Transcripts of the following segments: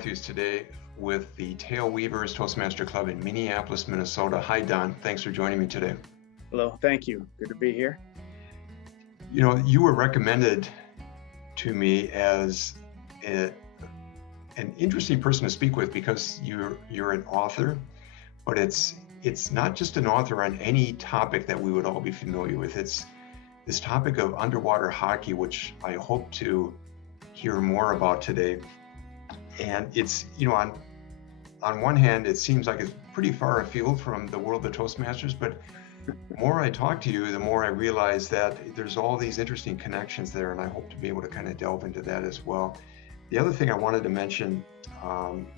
Mathews today with the Tail Weavers Toastmaster Club in Minneapolis, Minnesota. Hi, Don. Thanks for joining me today. Hello, thank you. Good to be here. You know, you were recommended to me as an interesting person to speak with because you're an author, but it's not just an author on any topic that we would all be familiar with. It's this topic of underwater hockey, which I hope to hear more about today. And it's, on one hand, it seems like it's pretty far afield from the world of Toastmasters, but the more I talk to you, the more I realize that there's all these interesting connections there, and I hope to be able to kind of delve into that as well. The other thing I wanted to mention,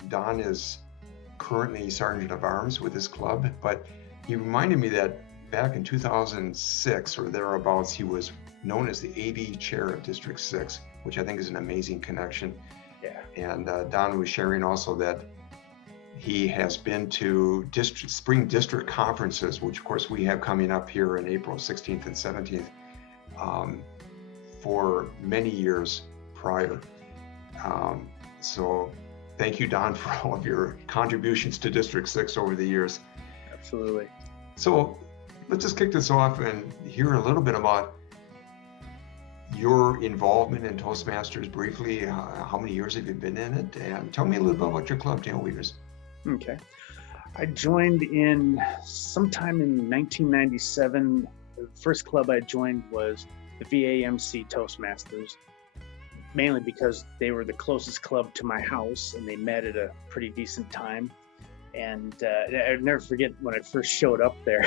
Don is currently Sergeant of Arms with his club, but he reminded me that back in 2006 or thereabouts, he was known as the AV chair of District 6, which I think is an amazing connection. Yeah. And Don was sharing also that he has been to spring district conferences, which of course we have coming up here in April 16th and 17th, for many years prior. So thank you, Don, for all of your contributions to District 6 over the years. Absolutely. So let's just kick this off and hear a little bit about your involvement in Toastmasters briefly. How many years have you been in it? And tell me a little bit about your club, Tail Weavers. Okay. I joined in sometime in 1997. The first club I joined was the VAMC Toastmasters, mainly because they were the closest club to my house and they met at a pretty decent time. And I'll never forget when I first showed up there,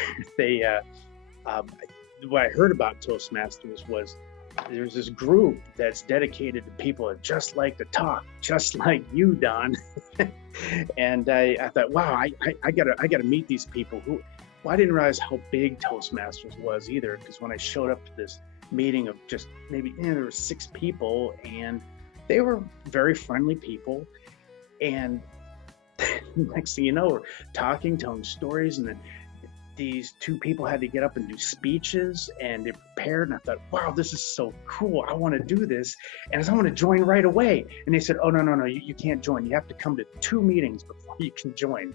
what I heard about Toastmasters was there's this group that's dedicated to people that just like to talk, just like you, Don. And I thought, wow, I gotta meet these people. Well, I didn't realize how big Toastmasters was either, because when I showed up to this meeting of just maybe there were 6 people, and they were very friendly people. And next thing you know, we're talking, telling stories, and then these 2 people had to get up and do speeches, and they prepared, and I thought, wow, this is so cool. I want to do this, and I want to join right away. And they said, oh, no, you can't join. You have to come to 2 meetings before you can join.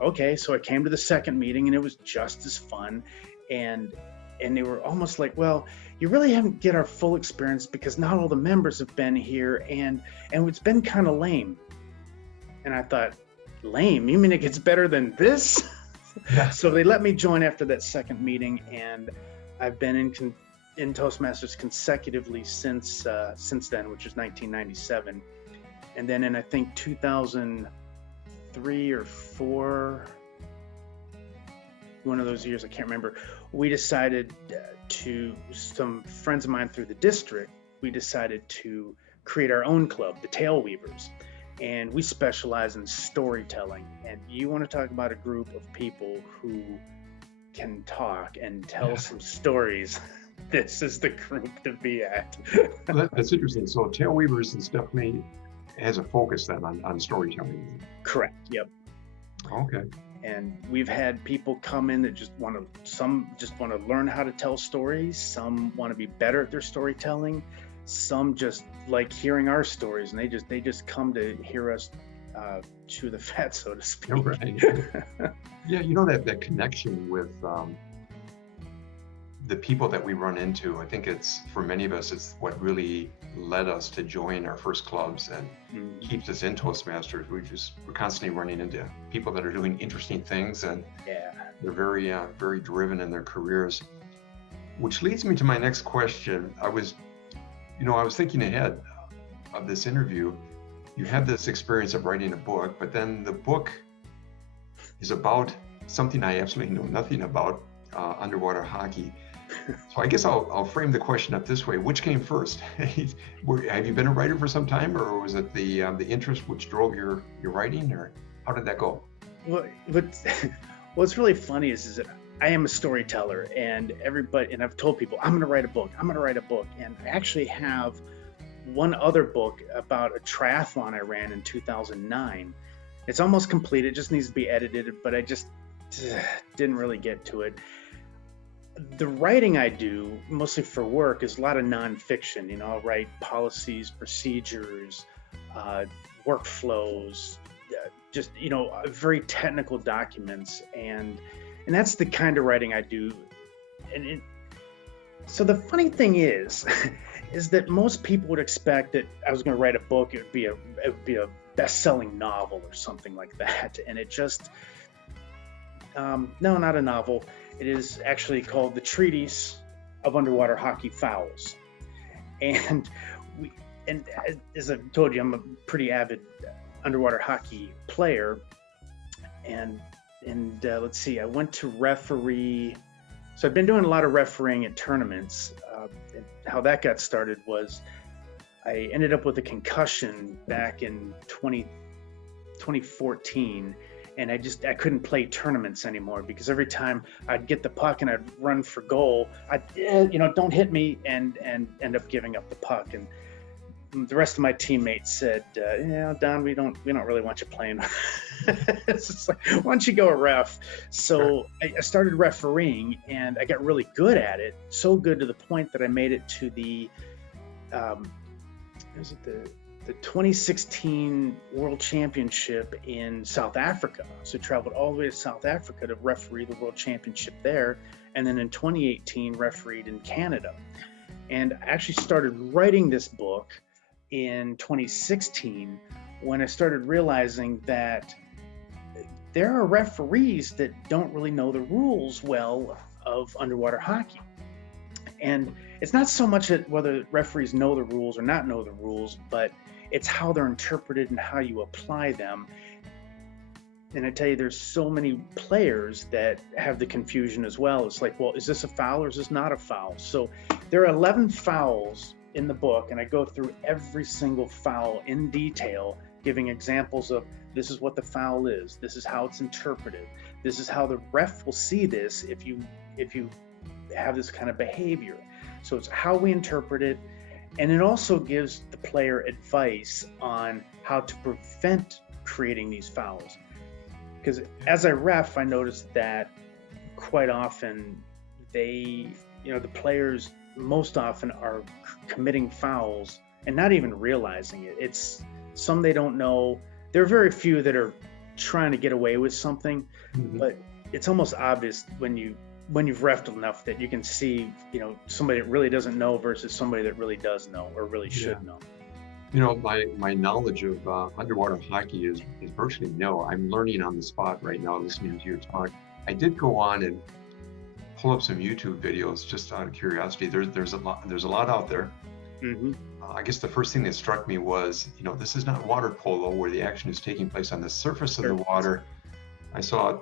Okay, so I came to the second meeting, and it was just as fun. And they were almost like, well, you really haven't get our full experience because not all the members have been here, and it's been kind of lame. And I thought, lame? You mean it gets better than this? Yeah. So they let me join after that second meeting, and I've been in Toastmasters consecutively since then, which is 1997. And then in I think 2003 or 4, one of those years, I can't remember, we decided some friends of mine through the district, we decided to create our own club, the Tail Weavers. And we specialize in storytelling. And you want to talk about a group of people who can talk and tell some stories. This is the group to be at. Well, that's interesting. So Tail Weavers is definitely has a focus then on storytelling. Correct. Yep. Okay. And we've had people come in that some just want to learn how to tell stories. Some want to be better at their storytelling. Some just like hearing our stories, and they just come to hear us chew the fat, so to speak. Oh, right. Yeah, that connection with the people that we run into. I think it's, for many of us, it's what really led us to join our first clubs and keeps us in Toastmasters. We're constantly running into people that are doing interesting things, and they're very very driven in their careers. Which leads me to my next question. I was thinking ahead of this interview. You had this experience of writing a book, but then the book is about something I absolutely know nothing about, underwater hockey. So I guess I'll frame the question up this way. Which came first? Have you been a writer for some time, or was it the interest which drove your writing, or how did that go? Well, what's really funny is that I am a storyteller, and I've told people I'm going to write a book. And I actually have one other book about a triathlon I ran in 2009. It's almost complete. It just needs to be edited, but I just didn't really get to it. The writing I do, mostly for work, is a lot of nonfiction. I'll write policies, procedures, workflows, just very technical documents, and that's the kind of writing I do. And so the funny thing is, is that most people would expect that I was going to write a book. It would be a best-selling novel or something like that, and it just no, not a novel. It is actually called The Treatise of Underwater Hockey Fouls, and and as I've told you, I'm a pretty avid underwater hockey player, and let's see, I went to referee. So I've been doing a lot of refereeing at tournaments. And how that got started was I ended up with a concussion back in 2014, and I couldn't play tournaments anymore because every time I'd get the puck and I'd run for goal, don't hit me, and end up giving up the puck. And the rest of my teammates said, Don, we don't really want you playing. It's just like, why don't you go a ref? So I started refereeing, and I got really good at it. So good to the point that I made it to the 2016 World Championship in South Africa. So I traveled all the way to South Africa to referee the World Championship there. And then in 2018, refereed in Canada. And I actually started writing this book in 2016 when I started realizing that there are referees that don't really know the rules well of underwater hockey. And it's not so much whether referees know the rules or not know the rules, but it's how they're interpreted and how you apply them. And I tell you, there's so many players that have the confusion as well. It's like, well, is this a foul or is this not a foul? So there are 11 fouls in the book, and I go through every single foul in detail, giving examples of this is what the foul is, this is how it's interpreted, this is how the ref will see this if you have this kind of behavior. So it's how we interpret it, and it also gives the player advice on how to prevent creating these fouls. Because as I ref, I noticed that quite often the players most often are committing fouls and not even realizing it. It's some they don't know. There are very few that are trying to get away with something, but it's almost obvious when you've refed enough that you can see, somebody that really doesn't know versus somebody that really does know or really should know. My knowledge of underwater hockey is virtually no. I'm learning on the spot right now, listening to your talk. I did go on and pull up some YouTube videos just out of curiosity. There's a lot out there. I guess the first thing that struck me was, this is not water polo where the action is taking place on the surface of the water. I saw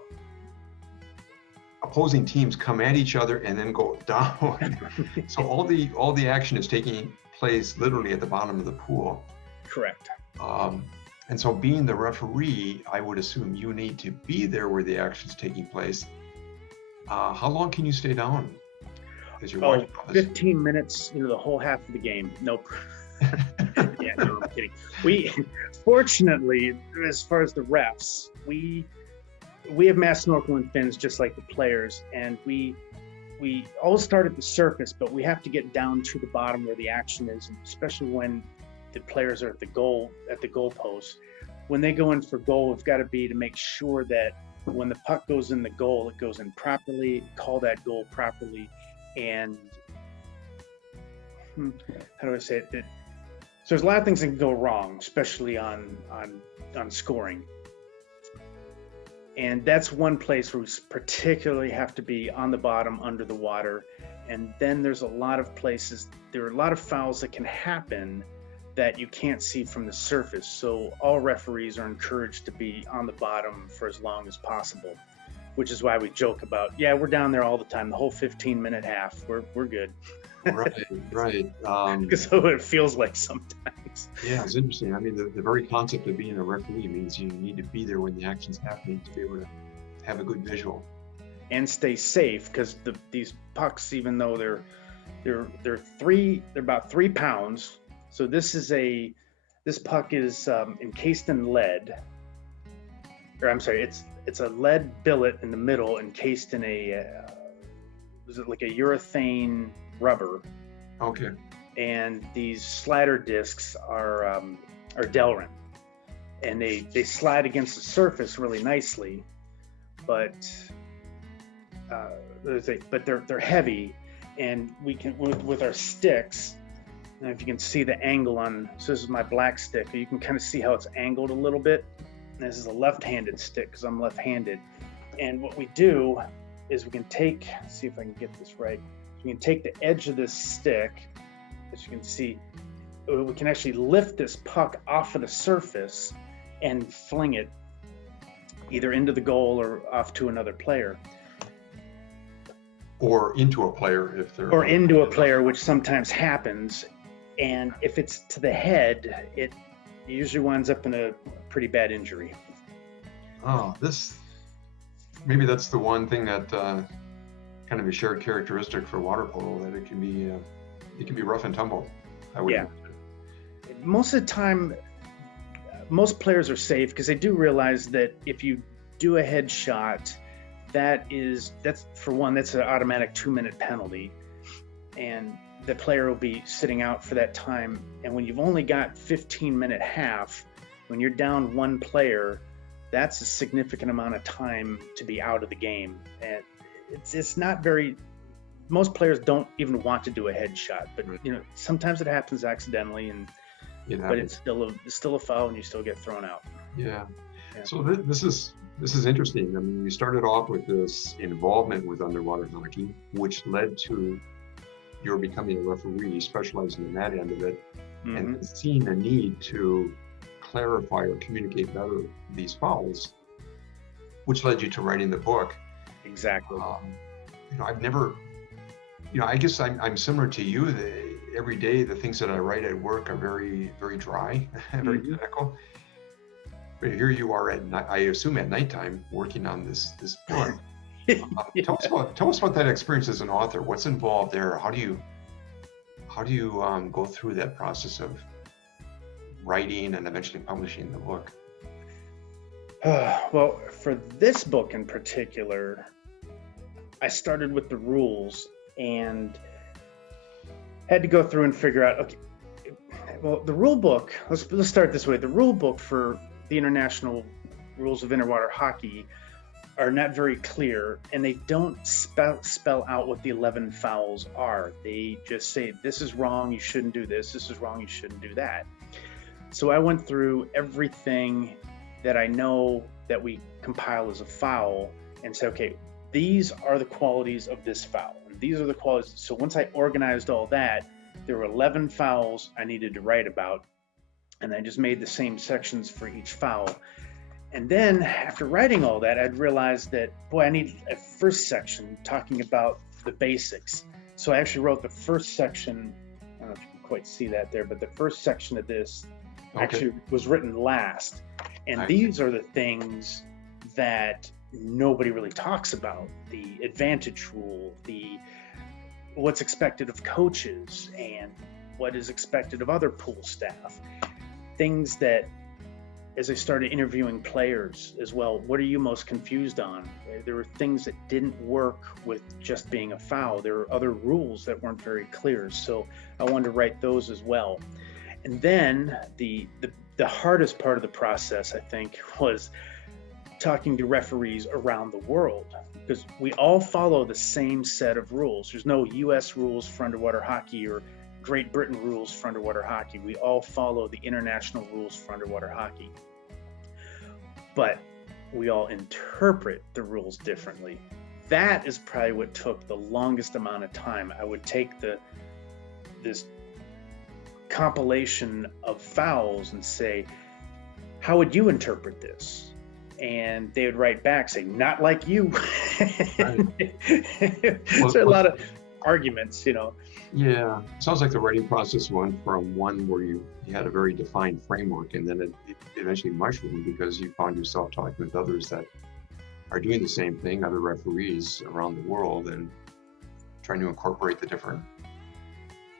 opposing teams come at each other and then go down. So all the action is taking place literally at the bottom of the pool. Correct. And so being the referee, I would assume you need to be there where the action is taking place. How long can you stay down as you're watching all this? 15 minutes, the whole half of the game. Nope. Yeah, no, I'm kidding. We, fortunately, as far as the refs, we have mask snorkel and fins just like the players, and we all start at the surface, but we have to get down to the bottom where the action is, and especially when the players are at the goal post. When they go in for goal, we've got to be to make sure that when the puck goes in the goal, it goes in properly, call that goal properly, and how do I say it? So there's a lot of things that can go wrong, especially on scoring. And that's one place where we particularly have to be on the bottom, under the water. And then there's a lot of places, there are a lot of fouls that can happen that you can't see from the surface. So all referees are encouraged to be on the bottom for as long as possible, which is why we joke about, we're down there all the time, the whole 15-minute half, we're good. Right. So it feels like sometimes. Yeah, it's interesting. I mean, the very concept of being a referee means you need to be there when the action's happening to be able to have a good visual and stay safe, because these pucks, even though they're about 3 pounds. So this puck is encased in lead, or I'm sorry, it's a lead billet in the middle, encased in was it like a urethane rubber? Okay. And these slider discs are or Delrin, and they slide against the surface really nicely, but they're heavy, and we can with our sticks. And if you can see the angle on, so this is my black stick, you can kind of see how it's angled a little bit. And this is a left-handed stick because I'm left-handed. And what we do is we can take, see if I can get this right. We can take the edge of this stick, as you can see, we can actually lift this puck off of the surface and fling it either into the goal or off to another player. Or into a player if they're... Or into a player, which sometimes happens. And if it's to the head, it usually winds up in a pretty bad injury. Oh, maybe that's the one thing that kind of a shared characteristic for water polo, that it can be rough and tumble. Yeah. Most of the time, most players are safe because they do realize that if you do a headshot, that's for one, that's an automatic 2-minute penalty, and the player will be sitting out for that time. And when you've only got 15-minute half, when you're down one player, that's a significant amount of time to be out of the game. And it's not very, most players don't even want to do a headshot, but sometimes it happens accidentally, but it's still a foul and you still get thrown out. Yeah. So this is interesting. I mean, we started off with this involvement with underwater hockey, which led to your becoming a referee, specializing in that end of it, and seeing a need to clarify or communicate better these fouls, which led you to writing the book. Exactly. I've never, I guess I'm similar to you. Every day, the things that I write at work are very, very dry, very technical. But here you are I assume at nighttime, working on this book. Yes. Tell us about that experience as an author. What's involved there? How do you go through that process of writing and eventually publishing the book? Well, for this book in particular, I started with the rules and had to go through and figure out, okay, well, the rule book, let's start this way. The rule book for the International Rules of Interwater Hockey are not very clear, and they don't spell out what the 11 fouls are. They just say, this is wrong, you shouldn't do this is wrong, you shouldn't do that. So I went through everything that I know that we compile as a foul and said, okay, these are the qualities of this foul, and these are the qualities. So once I organized all that, there were 11 fouls I needed to write about, and I just made the same sections for each foul. And then after writing all that, I'd realized that, boy, I need a first section talking about the basics. So I actually wrote the first section. I don't know if you can quite see that there, but the first section of this actually was written last. And these are the things that nobody really talks about: the advantage rule, what's expected of coaches, and what is expected of other pool staff. Things that, as I started interviewing players as well, what are you most confused on? There were things that didn't work with just being a foul. There were other rules that weren't very clear. So I wanted to write those as well. And then the hardest part of the process, I think, was talking to referees around the world, because we all follow the same set of rules. There's no US rules for underwater hockey or Great Britain rules for underwater hockey. We all follow the international rules for underwater hockey. But we all interpret the rules differently. That is probably what took the longest amount of time. I would take this compilation of fouls and say, how would you interpret this? And they would write back saying, not like you. Right. So a lot of arguments, Yeah, sounds like the writing process went from one where you had a very defined framework, and then it eventually mushroomed because you found yourself talking with others that are doing the same thing, other referees around the world, and trying to incorporate the different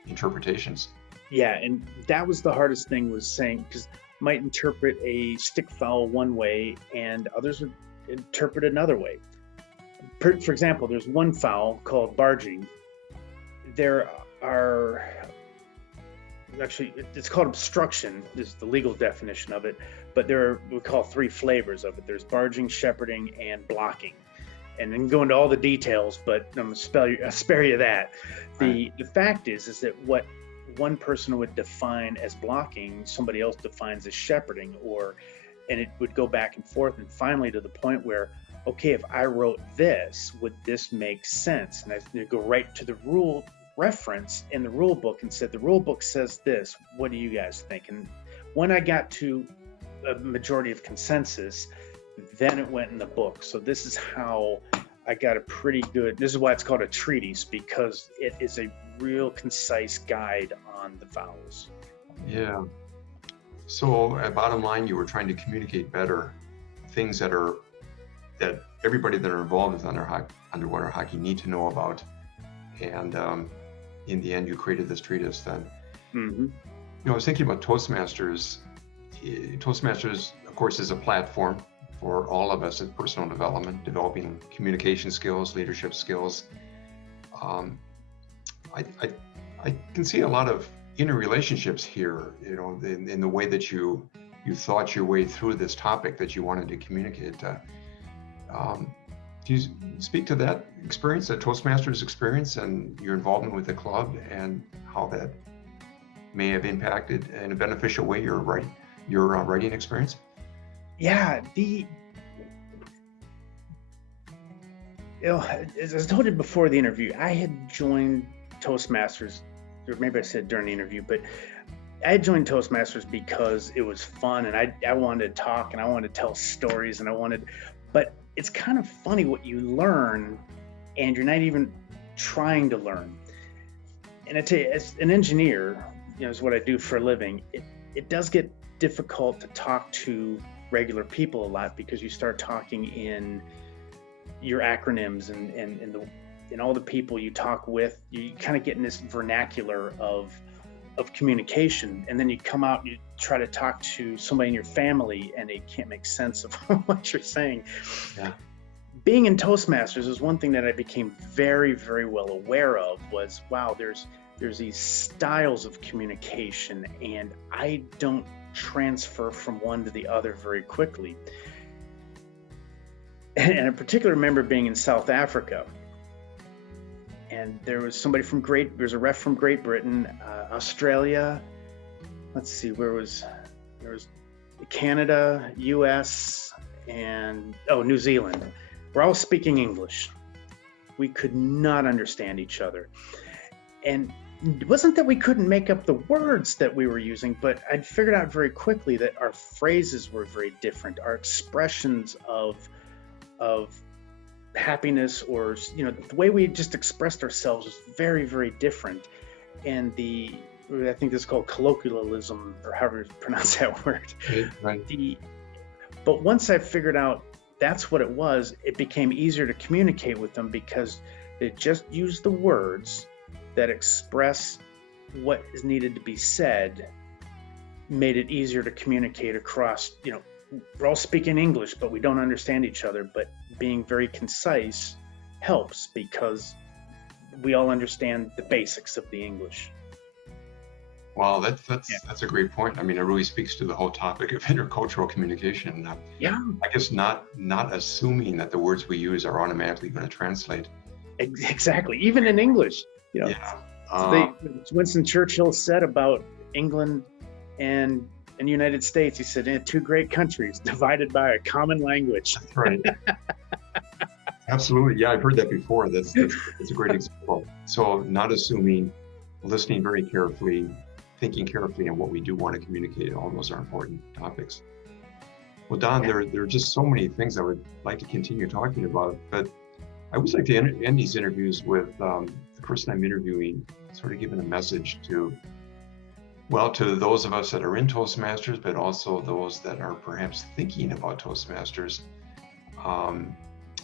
interpretations. Yeah, and that was the hardest thing, was saying, because might interpret a stick foul one way and others would interpret another way. For example, there's one foul called barging. There are actually, it's called obstruction, is the legal definition of it, but there are, we call three flavors of it. There's barging, shepherding, and blocking. And then go into all the details, but I'm gonna spare you that. The fact is that what one person would define as blocking, somebody else defines as shepherding, and it would go back and forth, and finally to the point where, okay, if I wrote this, would this make sense? And I go right to the rule reference in the rule book and said, the rule book says this. What do you guys think? And when I got to a majority of consensus, then it went in the book. So this is how I got a pretty good, this is why it's called a treatise, because it is a real concise guide on the vowels. Yeah. So at bottom line, you were trying to communicate better things that everybody that are involved with underwater hockey need to know about. And in the end, you created this treatise then. Mm-hmm. I was thinking about Toastmasters. Toastmasters, of course, is a platform for all of us in personal development, developing communication skills, leadership skills. I can see a lot of interrelationships here, in the way that you thought your way through this topic that you wanted to communicate. Do you speak to that experience, that Toastmasters experience, and your involvement with the club, and how that may have impacted in a beneficial way your writing experience? Yeah, as I told you before the interview, I had joined Toastmasters, or maybe I said during the interview, but I joined Toastmasters because it was fun, and I wanted to talk, and I wanted to tell stories, but it's kind of funny what you learn, and you're not even trying to learn. And I tell you, as an engineer, is what I do for a living, it does get difficult to talk to regular people a lot, because you start talking in your acronyms and all the people you talk with, you kind of get in this vernacular of communication, and then you come out and you try to talk to somebody in your family and they can't make sense of what you're saying. Yeah. Being in Toastmasters is one thing that I became very, very well aware of, was, wow, there's these styles of communication, and I don't transfer from one to the other very quickly. And I particularly remember being in South Africa, and there was there's a ref from Great Britain, Australia, let's see, there was Canada, US, and New Zealand. We're all speaking English. We could not understand each other. And it wasn't that we couldn't make up the words that we were using, but I'd figured out very quickly that our phrases were very different. Our expressions of happiness, or the way we just expressed ourselves, was very, very different. And I think this is called colloquialism, or however you pronounce that word. Right. But once I figured out that's what it was, it became easier to communicate with them, because they just use the words that express what is needed to be said, made it easier to communicate across, we're all speaking English, but we don't understand each other. But being very concise helps, because we all understand the basics of the English. Wow, that's a great point. I mean, it really speaks to the whole topic of intercultural communication. Yeah. I guess not assuming that the words we use are automatically going to translate. Exactly. Even in English, Yeah. Winston Churchill said about England and United States, he said, two great countries divided by a common language. That's right. Absolutely. Yeah, I've heard that before. That's a great example. So not assuming, listening very carefully, thinking carefully on what we do want to communicate. All those are important topics. Well, Don, there are just so many things I would like to continue talking about, but I always like to end these interviews with the person I'm interviewing sort of giving a message to those of us that are in Toastmasters, but also those that are perhaps thinking about Toastmasters.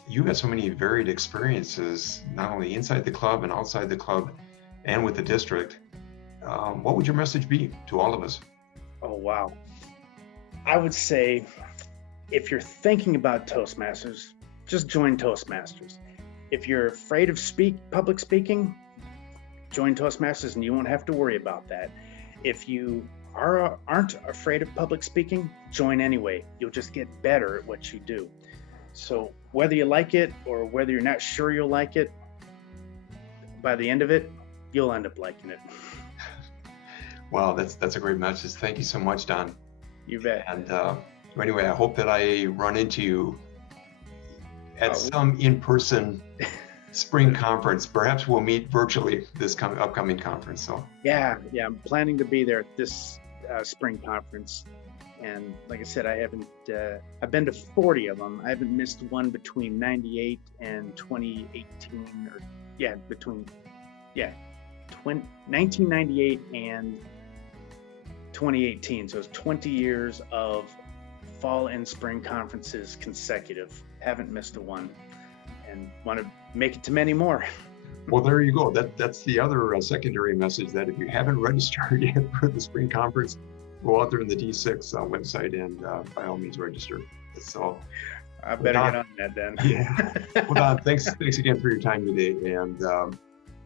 You had so many varied experiences, not only inside the club and outside the club and with the district. What would your message be to all of us? Oh, wow. I would say, if you're thinking about Toastmasters, just join Toastmasters. If you're afraid of public speaking, join Toastmasters, and you won't have to worry about that. If you aren't afraid of public speaking, join anyway. You'll just get better at what you do. So whether you like it or whether you're not sure you'll like it, by the end of it, you'll end up liking it. Wow, that's a great message. Thank you so much, Don. You bet. And anyway, I hope that I run into you at some in-person spring conference. Perhaps we'll meet virtually this upcoming conference. So yeah, I'm planning to be there at this spring conference. And like I said, I've been to 40 of them. I haven't missed one between 98 and 2018, or 1998 and 2018. So it's 20 years of fall and spring conferences consecutive. Haven't missed a one, and want to make it to many more. Well, there you go. That's the other secondary message, that if you haven't registered yet for the spring conference, go out there in the D6 website and by all means register. So I better get on that then. Yeah. Well, Don, thanks again for your time today, and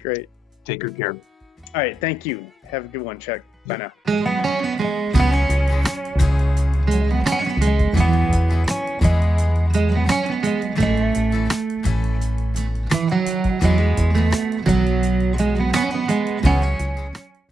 great. Take good care. All right, thank you. Have a good one, Chuck. Bye now.